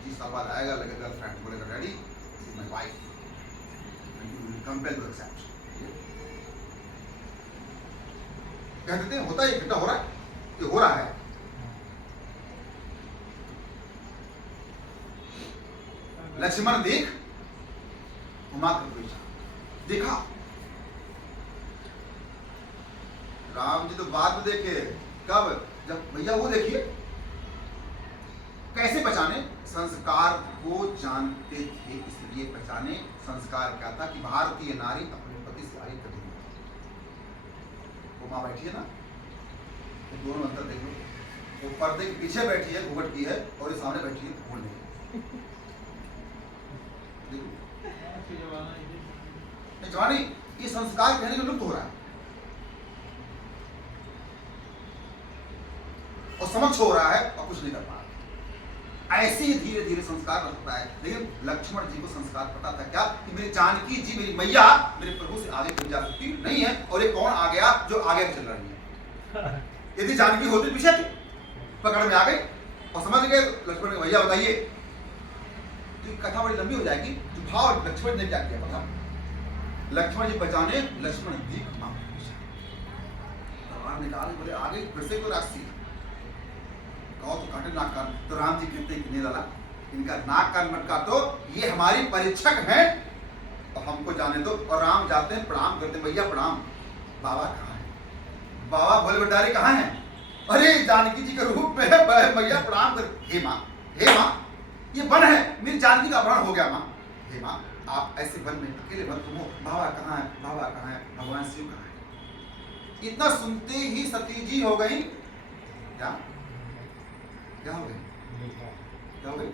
25 साल बाद आएगा, लगेगा फ्रेंड, बोलेगा daddy this is my wife and you will compel to accept. कह देते हैं होता है, इकट्ठा हो रहा है, ये हो रहा है। लक्ष्मण देख उमा देखा, राम जी तो बाद में देखे, कब? जब भैया वो देखिए कैसे पहचाने, संस्कार को जानते थे इसलिए पहचाने। संस्कार क्या था कि भारतीय नारी अपने पति से आगे कभी नहीं। वो माँ बैठी है ना, तो दोनों अंतर देख लो, वो पर्दे के पीछे बैठी है, घूंघट की है, और ये सामने बैठी है घूंघट नहीं। जवानी, ये संस्कार कहने के लुप्त हो रहा है और समक्ष हो रहा है और कुछ नहीं कर पा रहा। ऐसे ही धीरे धीरे संस्कार रखता है। लेकिन लक्ष्मण जी को संस्कार पता था क्या कि मेरी जानकी जी, मेरी मैया मेरे प्रभु से आगे कभी जा सकती नहीं है, और ये कौन आ गया जो आगे चल रही है। यदि जानकी होती पीछे थी, पकड़ में आ गई और समझ गए लक्ष्मण के भैया बताइए, तो कथा बड़ी लंबी हो जाएगी। जो भाव लक्ष्मण ने क्या किया पता, लक्ष्मण जी बचाने, लक्ष्मण जी तलवार निकाल, बोले आगे फिर से कोई राक्षसी कहो तो काटे नाक कान। तो राम जी कहते हैं कि नहीं लाला, इनका नाक कान मटका, तो ये हमारी परीक्षक हैं और हमको जाने दो। और राम जाते हैं, प्रणाम करते हैं, भैया प्रणाम। बाबा कहाँ है? बाबा भोले भंडारी कहाँ हैं? अरे जानकी जी के रूप में है भैया, प्रणाम कर। हे माँ, हे माँ, ये वन है, मेरी जानकी का अपहरण हो गया माँ। हे माँ, आप ऐसे वन में अकेले मत घूमो। बाबा कहाँ है? बाबा कहाँ है? भगवान शिव कहाँ है? इतना सुनते ही सती जी हो गई, क्या क्या हो गई? क्या हो गई?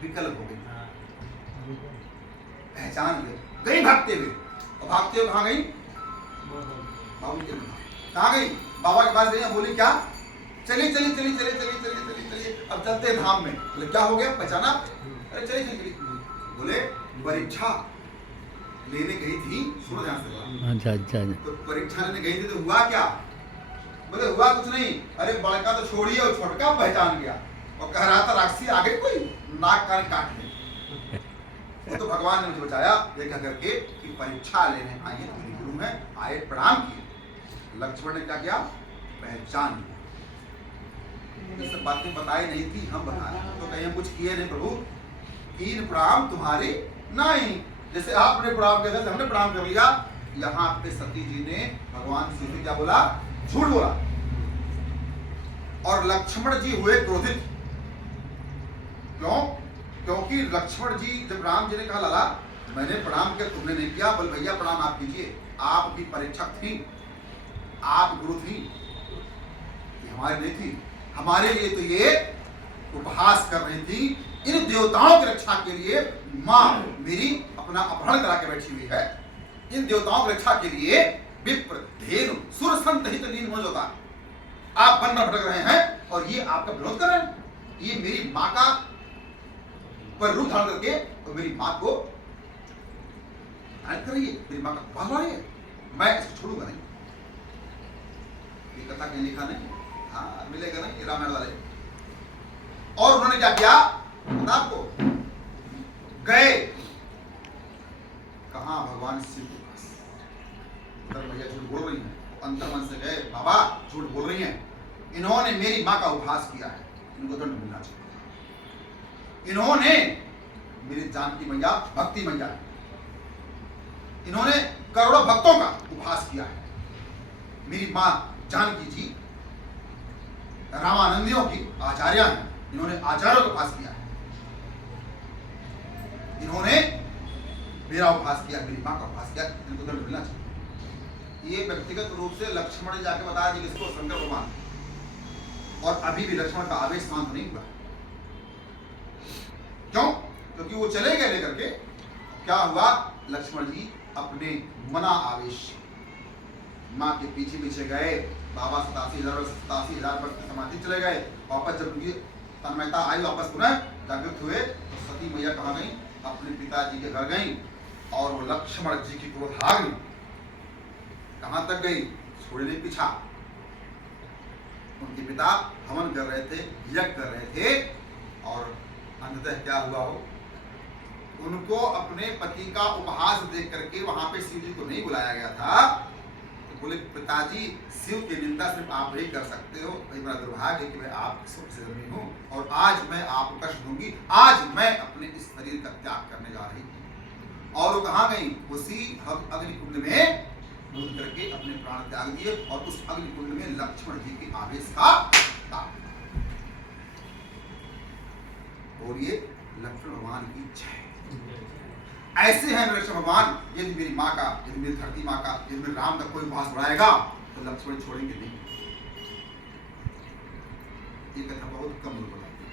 विकल्प हो गई, पहचान गई भागते हुए। और भागते हुए कहाँ गई? बाबू के कहाँ गई? बाबा के पास गई, बोली क्या? चलिए चलिए चलिए चलिए चलिए चलिए चलिए चलिए, अब चलते हैं धाम में। बोले क्या हो गया? पहचाना? अरे चलिए चलिए। बोले परीक्षा लेने गई थी, सुनो ध्यान से। अच्छा अच्छा। तो परीक्षा लेने गई थी तो हुआ क्या? बोले हुआ कुछ नहीं। अरे बड़का तो छोड़िए, और छोटका पहचान गया और कह रहा था राक्षसी आगे कोई नाक कान काट ले। वो तो भगवान ने मुझे बचाया ये कह करके कि परीक्षा लेने आई है, मेरी गुरु है, आए प्रणाम किए। लक्ष्मण ने क्या किया? पहचान लिया। ये सब बातें बताई नहीं थी, हम बताए तो कहीं हम कुछ किए नहीं प्रभु। तीन प्रणाम तुम्हारे नहीं, जैसे आपने प्रणाम किया था हमने प्रणाम कर लिया। यहाँ पे सती जी ने भगवान शिव से क्या बोला? झूठ बोला। और लक्ष्मण जी हुए क्रोधित। क्यों? क्योंकि लक्ष्मण जी, जब राम जी ने कहा लाला मैंने प्रणाम किया तुमने नहीं किया, बोल भैया प्रणाम आप कीजिए, आप भी परीक्षक थी, आप गुरु थी, हमारी नहीं थी। हमारे लिए तो ये उपहास कर रही थी, इन देवताओं की रक्षा के लिए माँ मेरी अपना अपहरण करा के बैठी हुई है। इन देवताओं की रक्षा के लिए विप्र धेनु सुर संत हित लीन मौज होता, आप वन में भटक रहे हैं और ये आपका विरोध कर रहे हैं। ये मेरी माँ का पर रूप धारण करके और मेरी माँ को कर रही है, मेरी माँ का पाल रही है, मैं इसको छोड़ूंगा नहीं। ये कथा कहीं लिखा नहीं, हाँ मिलेगा नहीं, रामायण वाले। और उन्होंने क्या किया आपको? गए कहा? भगवान शिव के पास। उधर भैया झूठ बोल रही हैं, अंतर मन से गए, बाबा झूठ बोल रही हैं, इन्होंने मेरी माँ का उपहास किया है, इनको दंड मिलना चाहिए। इन्होंने मेरी जानकी मैया भक्ति मैया है, इन्होंने करोड़ों भक्तों का उपहास किया है। मेरी माँ जानकी जी रामानंदियों की आचार्य हैं, इन्होंने आचार्यों का उपहास किया है, इन्होंने मेरा उपहास किया, मेरी माँ का उपहास किया, इनको दंड मिलना चाहिए। ये व्यक्तिगत रूप से लक्ष्मण जाके बताया जी किसको? शंकर भगवान। और अभी भी लक्ष्मण का आवेश शांत नहीं हुआ। क्यों? क्योंकि वो चले गए लेकर के। क्या हुआ? लक्ष्मण जी अपने मना आवेश माँ के पीछे पीछे गए। बाबा 87,000 वर्ष की समाधि चले गए। वापस जब उनकी तन्मयता आई, वापस पुनः जागृत हुए तो सती मैया कहाँ गई? अपने पिताजी के घर गई और वो लक्ष्मण जी की क्रोधाग्नि कहाँ तक गई? छोड़े नहीं पीछा। उनके पिता हवन कर रहे थे, यज्ञ कर रहे थे और अंततः क्या हुआ हो, उनको अपने पति का उपहास देख करके वहां पे शिव जी को नहीं बुलाया गया था। तो बोले पिताजी शिव की निंदा सिर्फ आप ही कर सकते हो, मेरा दुर्भाग्य है कि मैं आपकी सुखी हूँ और आज मैं आपको कष्ट दूंगी, आज मैं अपने इस शरीर का त्याग करने जा रही हूँ। और वो कहाँ गई, उसी अग्निकुंड में कूद करके अपने प्राण त्याग दिए और उस अग्निकुंड में लक्ष्मण जी के आवेश का ताप। बोलिए लक्ष्मण भगवान की जय। ऐसे हैं मेरे लक्ष्मण भगवान, यदि मेरी माँ का, यदि मेरी धरती माँ का, यदि मेरे राम का कोई उपहास बढ़ाएगा तो लक्ष्मण छोड़ेंगे नहीं। ये कथा बहुत कम लोग बताते हैं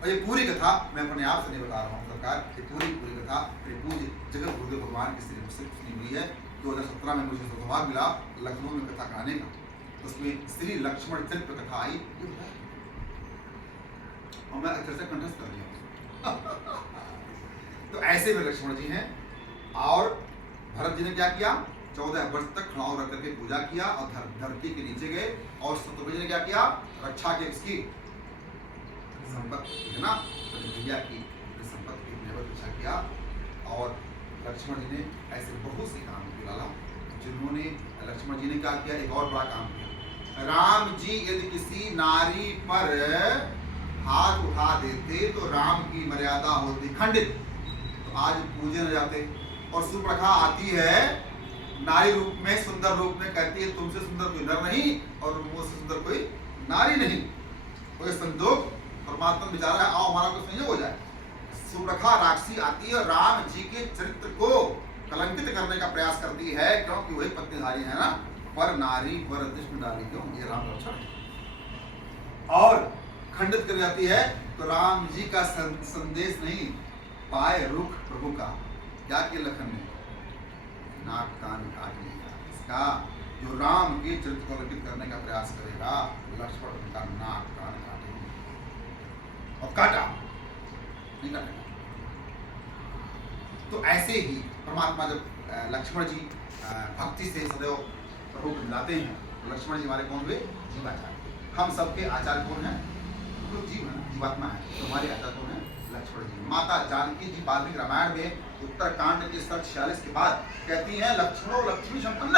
और ये पूरी कथा मैं अपने आप से नहीं बता रहा हूँ सरकार, ये पूरी कथा मेरे पूज्य जगत गुरुदेव भगवान की श्री मुझसे सुनी हुई है। 2017 में मुझे सौभाग्य मिला लखनऊ में कथा कराने का, उसमें श्री लक्ष्मण चरित्र कथा आई और मैं अच्छे से कंठस्थ कर दिया। तो ऐसे में लक्ष्मण जी हैं और भरत जी ने क्या किया, 14 वर्ष तक खड़ाऊ रख करके पूजा किया और धरती के नीचे गए और शत्रुघ्न जी ने क्या किया, रक्षा के इसकी संपत्ति है ना, भैया की संपत्ति की रक्षा किया। और लक्ष्मण जी ने ऐसे बहुत से काम किए लाला, जिन्होंने लक्ष्मण जी ने क्या किया, एक और बड़ा काम किया। राम जी यदि किसी नारी पर हाथ उठा देते तो राम की मर्यादा होती खंडित, तो आज पूजे न जाते। और सुप्रखा आती है नारी रूप में, सुंदर रूप में, कहती है तुमसे सुंदर कोई नर नहीं और मुझसे सुंदर कोई नारी नहीं। कोई संजोग परमात्मा बेचारा है, आओ हमारा कोई संयोग हो जाए। सुप्रखा राक्षसी आती है, राम जी के चरित्र को कलंकित करने का प्रयास करती है, क्योंकि वही पत्नीधारी है ना, पर नारी पर दुष्ट डाली, क्यों, ये राम लक्षण है। और खंडित कर जाती है तो राम जी का संदेश नहीं पाए रुख प्रभु का, क्या किया लखन ने, नाक कान काट लिया इसका। जो राम के चरित्र को कलंकित करने का प्रयास करेगा, लक्ष्मण का नाक कान काटेगा और काटा नहीं काटेगा। तो ऐसे ही परमात्मा जब लक्ष्मण जी भक्ति से सदैव प्रभु को मिलाते हैं, तो लक्ष्मण जी हमारे कौन हुए, जीवाचार्य। हम सबके आचार्य कौन है, तो जीव है, जीवात्मा है। तो हमारे आचार्य कौन है, लक्ष्मण जी। माता जानकी जी वाल्मीकि रामायण में उत्तरकांड के 46 के बाद कहती हैं लक्ष्मणो लक्ष्मी संपन्न।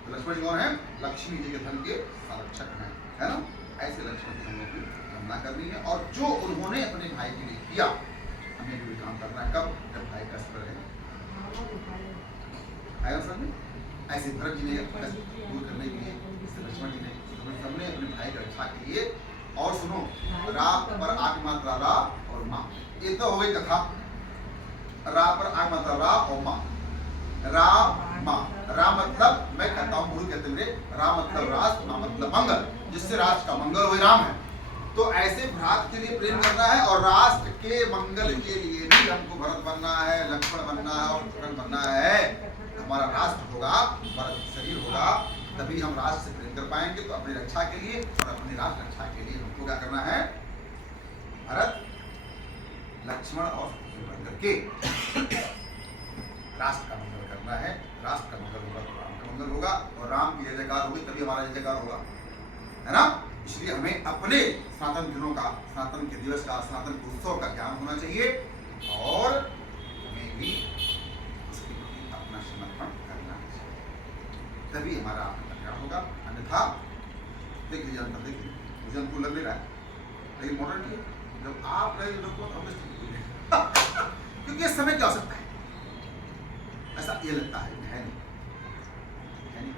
तो लक्ष्मण जी कौन है, लक्ष्मी जी के धन के संरक्षक हैं, है ना। ऐसे लक्ष्मण जी हम लोग की कामना करनी है और जो उन्होंने अपने भाई के लिए किया, हमें भी काम करना है। कब, जब भाई कष्ट रहे आएगा समझ। ऐसे भरत जी ने दूर करने के लिए, लक्ष्मण जी ने सबने अपने भाई की रक्षा के लिए। और सुनो, रा पर आठ मात्रा रा और माँ, ये तो हो गई कथा। रा पर आठ मात्रा रा और माँ, रा माँ। रा मतलब मैं कहता हूँ, गुरु कहते मेरे, रा मतलब राष्ट्र, माँ मतलब मंगल, जिससे राष्ट्र का मंगल वही राम है। तो ऐसे भ्रात के लिए प्रेम करना है और राष्ट्र के मंगल के लिए भी हमको भरत बनना है, लक्ष्मण बनना है और लक्ष्मण बनना है। हमारा राष्ट्र होगा, हमारा शरीर होगा, तभी हम राष्ट्र से प्रेम कर पाएंगे। तो अपनी रक्षा के लिए और अपनी राष्ट्र रक्षा के लिए हमको क्या करना है, भरत लक्ष्मण और बन करके राष्ट्र का मंगल करना है। राष्ट्र का मंगल होगा तो राम का मंगल होगा और राम की जय जयकार होगी तभी हमारा जय जयकार होगा, है ना। इसलिए हमें अपने सनातन दिनों का, सनातन के दिवस का, सनातन के उत्सव का ज्ञान होना चाहिए और हमें भी उसके प्रति अपना समर्पण करना चाहिए, तभी हमारा कल्याण होगा। अन्यथा देख लीजिए अंतर, देख लीजिए मुझे अनुकूल लग नहीं रहा है, लेकिन मॉडर्न है जब आप रहे लोग को क्योंकि ये समय क्या हो सकता है, ऐसा ये लगता है नहीं, है नहीं।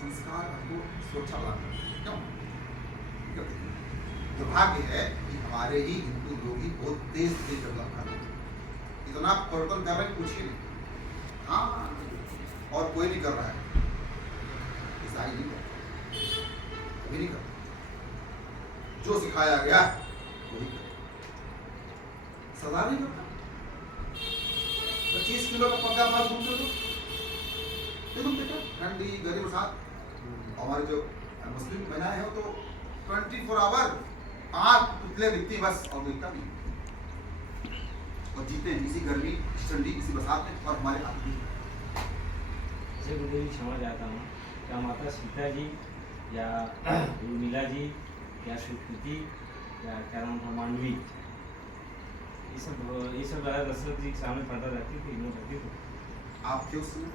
संस्कार हमको सुरक्षा प्रदान क्यों, दुर्भाग्य है कि हमारे ही हिंदू लोग ही बहुत तेज डेवलप कर रहे हैं, इतना परिवर्तन कर रहे हैं कुछ ही नहीं। हाँ, और कोई नहीं कर रहा है, ईसाई नहीं कर रहा, कभी नहीं कर रहा। जो सिखाया गया वही कर, सदा नहीं करता। 25 किलो का पक्का माल घूमते तो ये तुम देखो ठंडी गर्मी बरसात, हमारे जो मुस्लिम बनाए हैं तो 24 आवर आँख पुतले दिखती है बस, और दिखता नहीं, और जीते हैं इसी गर्मी, इसी ठंडी, इसी बरसात में, और हमारे हाथ भी। गुरुदेव जी समझ आता हूँ, क्या माता सीता जी या उर्मिला जी या सुकृति क्या नाम था, मांडवी, ये सब राजा दशरथ जी के सामने पर्दा रखती थी, यूँ रखती थी। आप थे उस समय,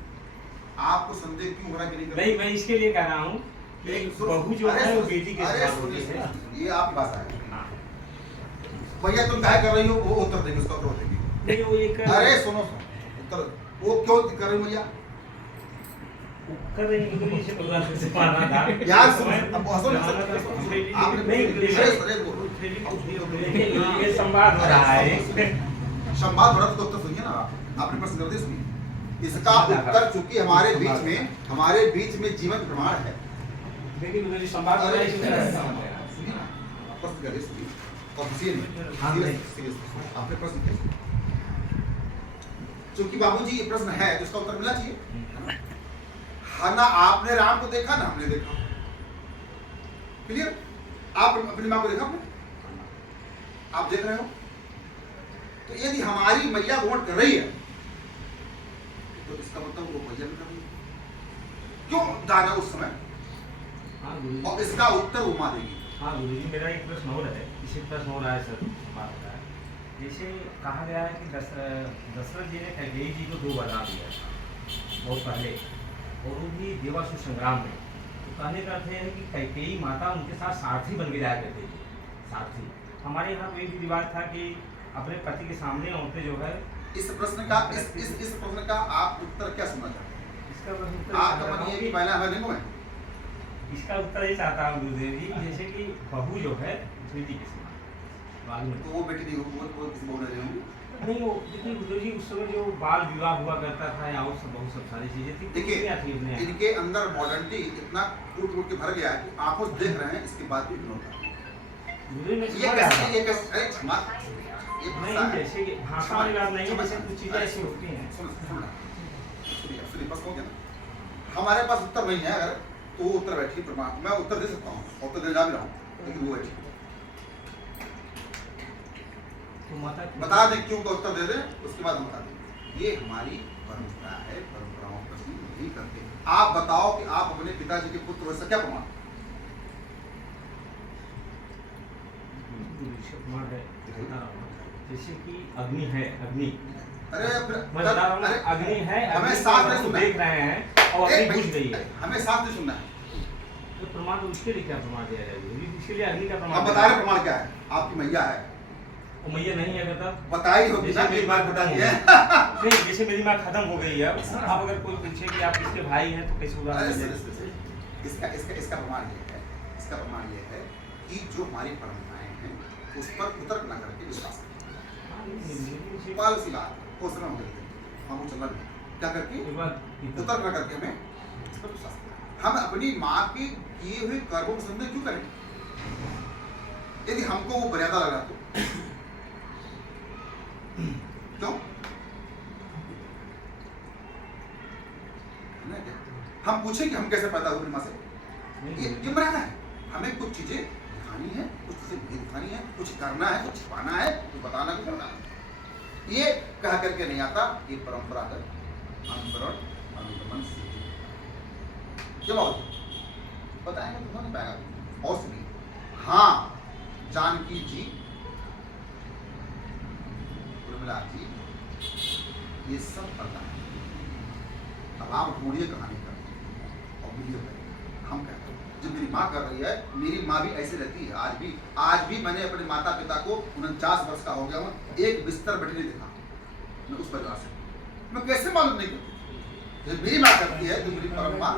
आपको संदेह क्यों हो रहा कि नहीं, मैं इसके लिए कह रहा हूँ कि बहू जो है वो बेटी के अरे समान होती है। ये आपकी भाषा है। हाँ। भैया तुम क्या कर रही हो, वो उत्तर देंगे, उसका उत्तर देंगे। नहीं, वो एक अरे सुनो उत्तर, वो क्यों कर रही हो भैया? कर रही है, तो इसे भगवान से पाना था यार सुनो, अब हंसो ना, आपने नहीं आपने ये संवाद हो रहा है। संवाद हो रहा तो उत्तर सुनिए ना, आपने प्रश्न कर दिया, सुनिए इसका उत्तर, चूंकि हमारे बीच में जीवन प्रमाण है। देखिए मुझे जो संवाद हो रहा है सुनिए ना, प्रश्न कर दिया, सुनिए और सीरियस आपने प्रश्न किया, चूंकि बाबूजी ये प्रश्न है तो इसका उत्तर मिलना चाहिए। हाँ ना, आपने राम को देखा ना हमने देखा, क्लियर? आप अपनी माँ को देखा आपने? आप देख रहे हो, तो यदि हमारी मैया वोट कर रही है तो इसका मतलब वो मैया भी कर रही है, क्यों दाना उस समय? हाँ गुरुजी, और इसका उत्तर वो माँ देगी। हाँ गुरुजी, मेरा एक प्रश्न और है, इसी प्रश्न हो रहा है सर, बात का जैसे कहा गया है कि दशरथ जी ने कैकेयी जी को 2 वरदान दिया बहुत पहले, और वो भी देवासुर संग्राम में। तो कहने का अर्थ है कि कैकेयी माता उनके साथ सारथी बन के जाया करती थी, सारथी। हमारे यहाँ तो एक भी रिवाज था कि अपने पति के सामने औरतें जो है इस प्रश्न का इस प्रश्न का आप उत्तर क्या सुनना चाहते हैं? इसका प्रश्न आपका मन ये कि पहले हमें नहीं हुए, इसका उत्तर ये चाहता हूँ गुरुदेव जी, जैसे कि बहू जो है बेटी के समान, बाद में तो वो बेटी नहीं होगी, वो किसी बोल रहे होंगे। नहीं, वो देखिए गुरुदेव जी उस समय जो बाल विवाह हुआ करता था या और सब बहुत सब सारी चीजें थी, देखिए क्या थी अपने यहाँ? इनके अंदर मॉडर्निटी इतना कूट कूट के भर गया है कि आंखों से देख रहे हैं, इसके बाद भी इग्नोर कर रहे हैं। गुरुदेव ने ये कैसे अरे क्षमा, ये भाषा नहीं, है। जैसे कि भाषा वाली बात नहीं है, जैसे कुछ चीजें ऐसी होती हैं। सुनिए बस हो गया ना, हमारे पास उत्तर नहीं है, अगर तो वो उत्तर बैठी प्रमाण, मैं उत्तर दे सकता हूँ, उत्तर दे जा भी रहा हूँ, लेकिन वो बैठी तो माता बता दें क्यों का उत्तर दे दें, उसके बाद हम बता दें। ये हमारी परंपरा है, परंपराओं का प्रश्न नहीं करते। आप बताओ कि आप अपने पिताजी के पुत्र वैसा क्या प्रमाण? प्रमाण है, जैसे कि अग्नि है, अग्नि, अरे मैं बता रहा हूँ, अग्नि है, हमें अग्नि साथ को नहीं हम सुनना देख रहे हैं और अग्नि बुझ गई है, हमें साथ नहीं सुनना है। तो प्रमाण तो उसके लिए क्या प्रमाण दिया जाएगा? इसके लिए अग्नि का प्रमाण हम बता रहे प्रमाण क्या है, आपकी मैया है, वो मैया नहीं है तब बताई होगी ना, मेरी एक माँ बार बता दिया नहीं, जैसे मेरी माँ खत्म हो गई है, आप अगर कोई पूछे कि आप किसके भाई हैं तो कैसे उदाहरण दें? इसका प्रमाण ये है, इसका प्रमाण ये है कि जो हमारी परंपराएं हैं उस पर कुतर्क न करके विश्वास करें। पाल सी बात वो समय हम करते हैं, हम चलना नहीं क्या करके कुतर्क न करके हमें इस पर विश्वास करें। हम अपनी माँ के किए हुए कर्मों को संदेह क्यों करें? यदि हमको वो मर्यादा लगा तो क्यों? हम पूछे कि हम कैसे पैदा हुए माँ से, ये मर्यादा है। हमें कुछ चीजें दिखानी है, कुछ चीजें नहीं दिखानी है, कुछ करना है, कुछ छिपाना है, कुछ बताना, कुछ करना है। ये कह करके नहीं आता, ये परंपरागत अनुकरण अनुगमन से क्यों बताएंगे तो नहीं पाएगा। और सुनिए, हाँ जानकी जी, उर्मिला जी, ये सब पता है। अब आप ढूंढिए कहानी कर और वीडियो करें। हम कहते हैं जब मेरी माँ कर रही है, मेरी माँ भी ऐसे रहती है। आज भी मैंने अपने माता पिता को 49 वर्ष का हो गया हूँ, एक बिस्तर बैठे नहीं देखा मैं उस परिवार से। मैं कैसे मालूम नहीं करूँ? जब मेरी माँ करती है तो मेरी परम्परा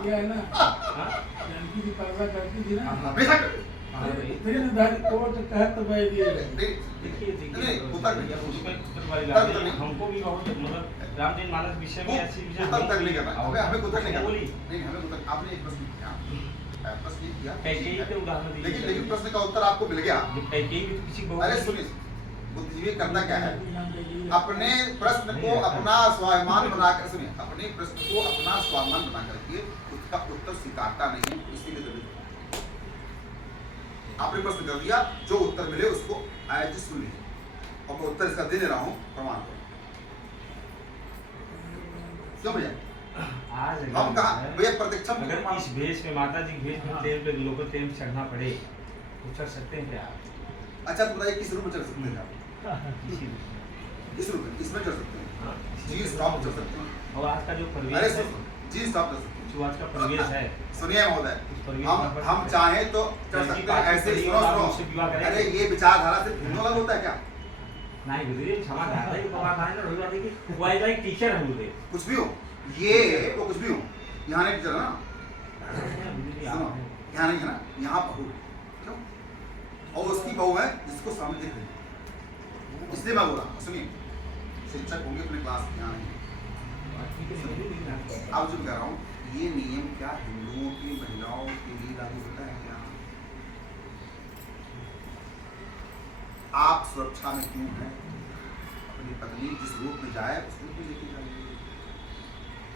जानकी जी पर्दा करती थी ना, हमेशा करती है। फिर निर्धारित कोर्ट तहत भाई दिए गए। हमको भी बहुत मतलब रामचरित मानस विषय में ऐसी तक नहीं करना, हमें कुछ नहीं करना। नहीं हमें कुछ, आपने एक प्रश्न किया, कैकेयी के उदाहरण दिए, लेकिन प्रश्न का उत्तर आपको मिल गया। कैकेयी भी तो किसी को, अरे सुनिए, बुद्धिजीवी करना क्या है? अपने प्रश्न को अपना स्वाभिमान बनाकर, सुनिए, अपने प्रश्न को अपना स्वाभिमान बना करके उसका उत्तर स्वीकारता नहीं है, इसीलिए तो आपने प्रश्न कर दिया, जो उत्तर मिले उसको आयत सुन लीजिए और मैं उत्तर इसका दे रहा हूं प्रमाण को। क्यों भैया? आज हम कहा भैया प्रतीक्षा में अगर इस भेष में माता जी भेष में तेल पे लोगों तेल चढ़ना पड़े तो चढ़ सकते हैं क्या? अच्छा तो बताइए किस रूम में चढ़ सकते हैं आप? इस रूम में, इसमें चढ़ सकते हैं, हाँ, जी स्टॉप चढ़ सकते हैं। और आज का जो अरे परिवेश है, सुन, जी स्टॉप चढ़ सकते हैं। जो आज का परिवेश है, सुनिए महोदय, उस परिवेश हम में बढ़ हम सकते चाहें तो चढ़ हैं। सकते हैं ऐसे ही। परिवार सुनो उससे विवाह सुनो, करेंगे। अरे ये विचारधारा से भिन्न अलग होता है क्या? नहीं गुरुजी, क्षमा चाहता है कि बात है ना, रही बात है कि वो एज लाइक टीचर है गुरुदेव। कुछ भी हो, ये वो कुछ भी हो, यहाँ नहीं चल ना, गुरुजी सुनो, आप हैं। यहाँ नहीं है ना, यहाँ बहू है। क्यों? और उसकी बहू है जिसको सामने दिख रही है, इसलिए मैं बोला। सुनिए, शिक्षक होंगे अपने क्लास में, यहाँ नहीं। अब जो कह रहा हूँ, ये नियम क्या हिंदुओं की महिलाओं के लिए लागू होता है क्या? आप सुरक्षा में क्यों हैं? अपनी पत्नी जिस रूप में जाए उस रूप में लेके जाइए।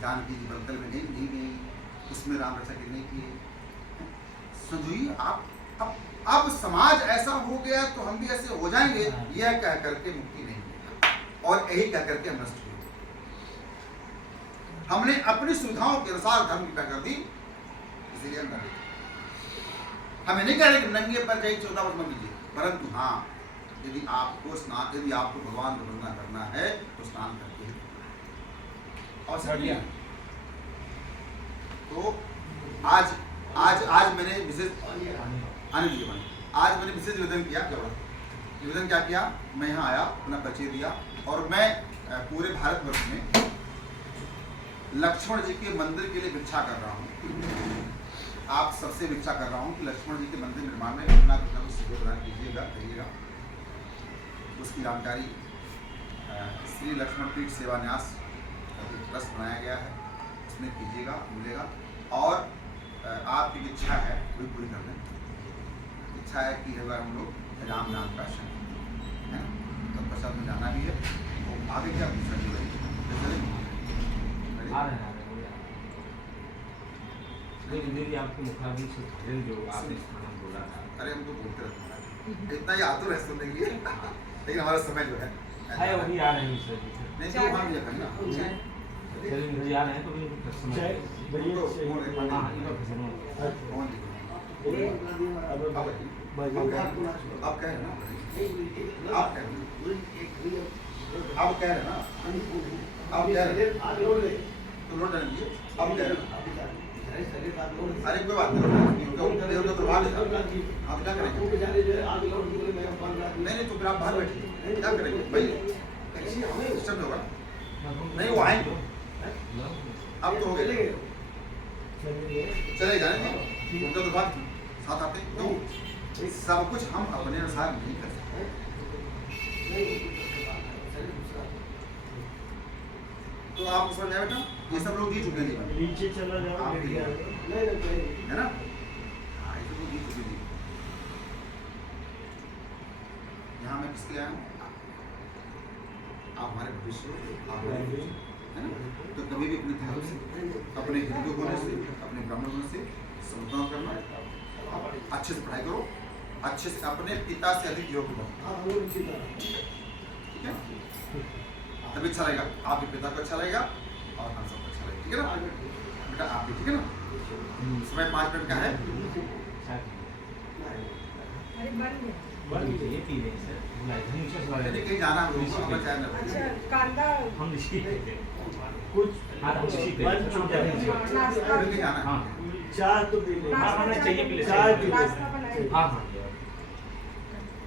जानकी जी बलकल में नहीं गई, उसमें राम रक्षा के नहीं किए। समझिए आप, अब समाज ऐसा हो गया तो हम भी ऐसे हो जाएंगे, यह कह करके मुक्ति नहीं मिलेगा और यही कह करके हम नष्ट हुए। हमने अपनी सुविधाओं के अनुसार धर्म की कर दी, इसीलिए अंदर हमें नहीं कह रहे कि नंगे पर जाइए 14 वर्ष में कीजिए, परंतु हाँ, यदि आपको स्नान, यदि आपको भगवान को वंदना करना है तो स्नान करके ही और तो आज आज आज मैंने विशेष आज मैंने विशेष निवेदन किया। निवेदन क्या किया? मैं यहाँ आया, अपना परिचय दिया और मैं पूरे भारतवर्ष में लक्ष्मण जी के मंदिर के लिए भिक्षा कर रहा हूँ। आप सबसे भिक्षा कर रहा हूँ कि लक्ष्मण जी के मंदिर निर्माण में अपना कुछ ना कुछ सहयोग प्रदान कीजिएगा, करिएगा। उसकी जानकारी श्री लक्ष्मण पीठ सेवा न्यास ट्रस्ट बनाया गया है, उसमें कीजिएगा, मिलेगा। और आपकी इच्छा है वही पूरी कर दें। इच्छा है कि एक बार हम लोग राम नाम का है ना, तब प्रसाद में जाना भी है। तो आगे क्या आ रहे हैं गुरुजी, आपके मुखाग्नि से भजन जो आपने स्मरण बोला था। अरे हम तो बोलते रहते हैं, इतना ही आतुर है सुनने के लिए, लेकिन हमारा समय जो है वही आ रहे हैं सर जी। नहीं जो वहाँ भी है ना, चलिए गुरुजी आ रहे हैं तो भी समय आप कह रहे ना, आप कह रहे ना, आप कह रहे तो लौट जाएंगे। आप कह रहे अरे कोई बात नहीं, तो बाहर आप क्या करेंगे? नहीं तो फिर आप बाहर बैठिए, क्या करेंगे भाई? सिस्टम होगा नहीं, वो आएंगे अब तो हो गए, चले जाएंगे उनका तो बात साथ आते। तो सब कुछ हम अपने अनुसार नहीं कर सकते। तो आप समझ आए बेटा, ये सब लोग जी चुके हैं, नीचे चला जाओ, है ना? हाँ, ये सब लोग जी चुके हैं। यहाँ मैं किसके लिए आया हूँ? आप हमारे भविष्य, आप हमारे भविष्य, है ना? तो कभी भी अपने धर्म से, अपने हिंदू होने से, अपने ब्राह्मण होने से समझौता करना, अच्छे से पढ़ाई करो, अच्छे से अपने पिता से अधिक योग्य बनो, ठीक है? तभी अच्छा लगेगा, आपके पिता को अच्छा लगेगा और हम सबको अच्छा लगेगा, ठीक है ना बेटा? आप भी ठीक है ना? समय 5 मिनट का है। ये पी लें सर, कहीं जाना अच्छा कांदा हम निश्चित थे कुछ हाँ हम निश्चित थे नाश्ता जाना हाँ चाय तो पी ले, हाँ हमें चाहिए पी ले, चाय पी ले, नाश्ता बनाइए। हाँ हाँ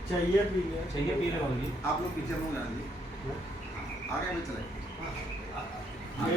चाहिए पी ले, चाहिए पी ले बाबूजी। आप लोग पीछे मुँह जाना जी, आगे में चले। ये